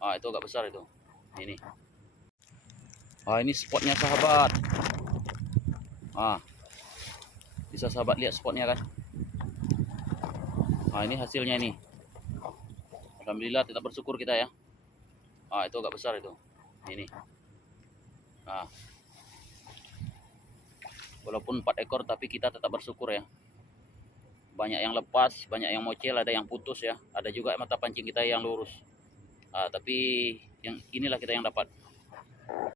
Itu agak besar itu. Ini. Ini spotnya sahabat. Bisa sahabat lihat spotnya kan. Ini hasilnya ini. Alhamdulillah, tetap bersyukur kita ya. Itu agak besar itu. Ini. Walaupun 4 ekor tapi kita tetap bersyukur ya. Banyak yang lepas, banyak yang mocel, ada yang putus ya. Ada juga mata pancing kita yang lurus. Tapi yang inilah kita yang dapat.